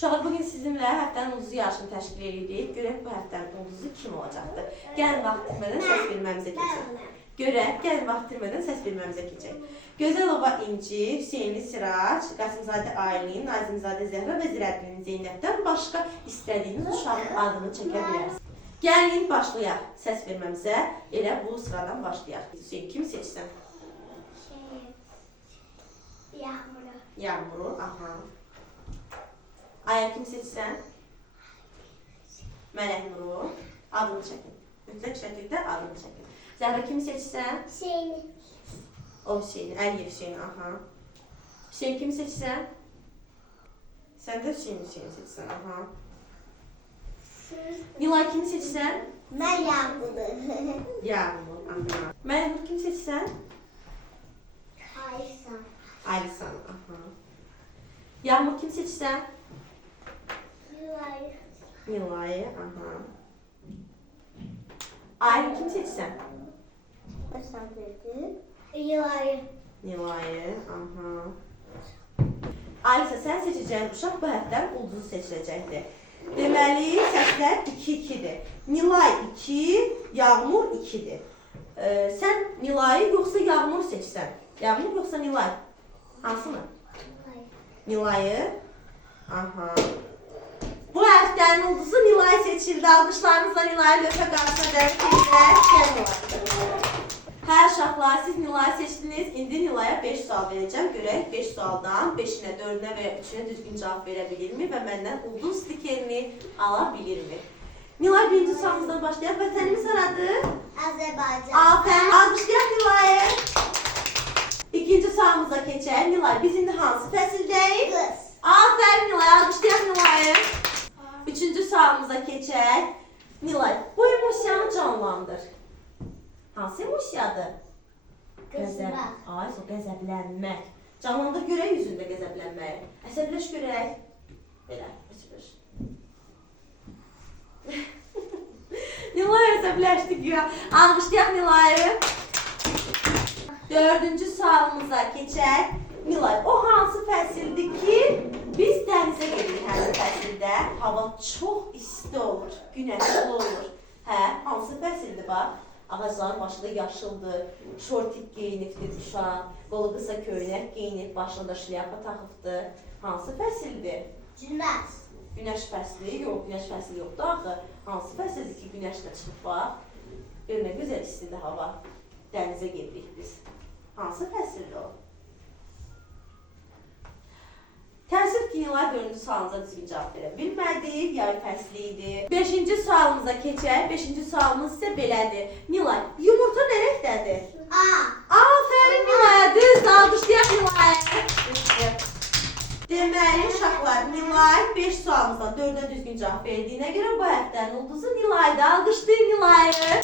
Uşaqlar, bugün sizinlə həftənin ulduzu yarışını təşkil edirik. Görək bu həftənin ulduzu kim olacaqdır? Gəlin vaxt itirmədən səs verməmizə keçək. Görək, gəlin vaxt itirmədən səs verməmizə keçək. Gözəlova İnci, Hüseynli Sirac, Qasımzadə Aylin, Nazimzadə Zəhra və Zirəddin Zeynəbdən başqa istədiyiniz uşağın adını çəkə bilərsiniz. Gəlin başlayaq səs verməmizə. Elə bu sıradan başlayaq. Hüseyn, kim seçsən? Yağmuru. Yağmuru, aha. Aya kim seçsən? Mələk Nuru. Adını çəkin. Mütləq şəkildə adını çəkin. Zəhra kimi seçsən? Hüseyni. O Hüseyni, Əliyev Hüseyni, aha. Hüseyin kimi seçsən? Sən də Hüseyni seçsən, aha. Nilay kimi seçsən? Mən Yağmuru. Yağmur, aha. Mələk Nuru kimi seçsən? Aysan. Aysan, aha. Yağmur kimi seçsən? Yılay. Nilay'ı, aha. Aylin kim seçsən? Yılay. Nilay'ı, aha. Alisa, sən seçəcəyin uşaq bu həftənin ulduzu seçiləcəkdir. Deməli, səslər 2-2-dir. Nilay 2, Yağmur 2-dir. Sən Nilay'ı yoxsa Yağmur seçsən? Yağmur yoxsa Nilay? Hansını? Nilay'ı. Aha. Bu həftənin ulduzu Nilay seçildi. Alqışlarınızla Nilay'ı lövhə qarşısına dəvət edirlər. Hə uşaqlar, siz Nilay'ı seçdiniz. İndi Nilay'a 5 sual verəcəm. Görək 5 sualdan 5-inə, 4-ünə və 3-ünə düzgün cavab verə bilirmi və məndən ulduz stikerini ala bilirmi? Nilay, birinci sualımızdan başlayaq. Vətənimiz haradır? Azərbaycan. Afərin. Alqışlayaq Nilay'ı. İkinci sualımıza keçək. Nilay, biz indi hansı fəsildəyik? Qız. Afərin Nilay, alqışlayaq Nilay'ı. Üçüncü sualımıza keçək. Nilay, bu emosiyanı canlandır. Hansı emosiyadır? Qızmaq. Ay, o qəzəblənmək. Canlandır görək yüzündə qəzəblənməyi. Əsəbləş görək. Belə, əsəbləş. Nilay əsəbləşdik ya. Alqışlayaq Nilay'ı. Dördüncü sualımıza keçək. Nilay, o hansı fəsildir ki, biz dənizə gedirik həmin fəsildə. Hava çox isti olur, günəşli olur. Hə, hansı fəsildir bax? Ağacların başında yaşıldır, şortik geyinibdir uşaq, qolu qısa köynək geyinib, başında şlyapa taxıbdır. Hansı fəsildir? Günəş. Günəş fəsli? Yox, günəş fəsli yoxdur axı. Hansı fəsildir ki, günəş də çıxıb bax? Gör nə gözəl istidir hava. Dənizə gedirik biz. Hansı fəsildir o? Təəssüf ki, Nilay 4-cü sualımıza düzgün cavab verə bilmədi, yay fəsli idi. 5-ci sualımıza keçək. 5-ci sualımız isə belədir. Nilay, yumurta nə rəngdədir? A. Afərin Nilay, düz alqışlayaq Nilay'ı. Deməli, uşaqlar, Nilay 5 sualımızdan 4-ə düzgün cavab verdiyinə görə bu həftənin ulduzu Nilay'da. Alqışlayın Nilay'ı.